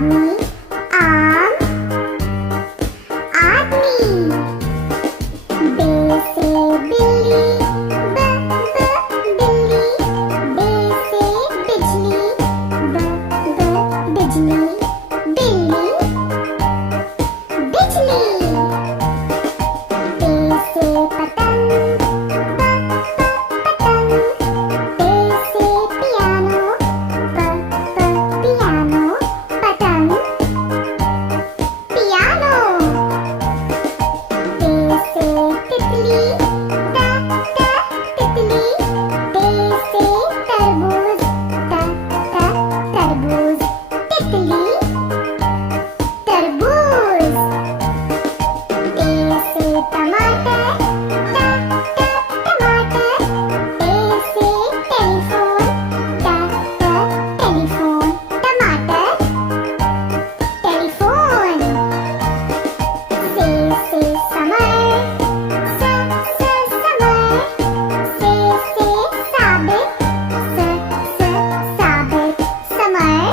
आदमी आम आदमी। बे से बिल्ली ब बिल्ली। बे से बिजली ब बिजली। बिल्ली बिजली। पे से पतंग पतंग। पे से पियानो पियानो। पतंग पियानो। पे से तितली तितली। पे से तरबूज तरबूज। तितली तरबूज। पे से टमाटर टमाटर। पे से टेलीफोन टेलीफोन। टमाटर टेलीफोन। से समर समर। से साबित साबित। समर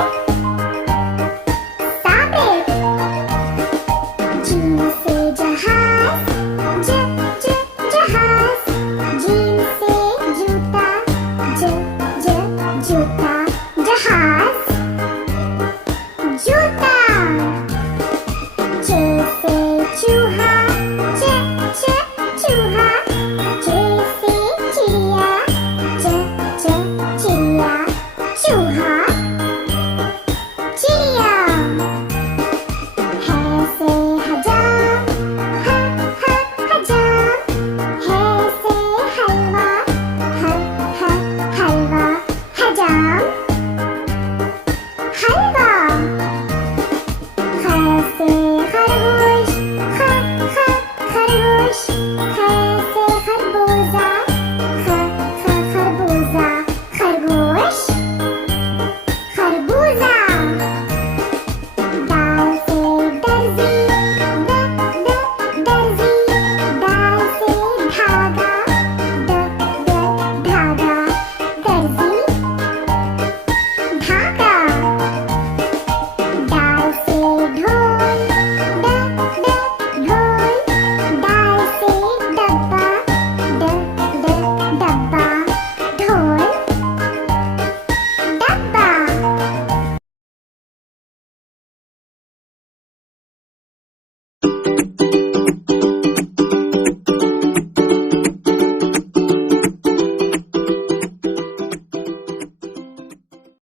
साबित। जीन से जहाज जहाज। जीन से जूता जूता। जहाज जूता। चे से चूहा चूहा। चे से चिड़िया चिड़िया। चूहा चिड़िया। है से हजाम हजाम। है से हलवा हलवा। हजाम हलवा। है से खरगोश खरगोश। है से खरबूजा खरबूजा। खरगोश खरबूजा। दाल से दर्जी दर्जी। दाल से धागा धागा। दर्जी धागा। दाल से ढोल ढोल। दाल से डब्बा डब्बा। ढोल डब्बा।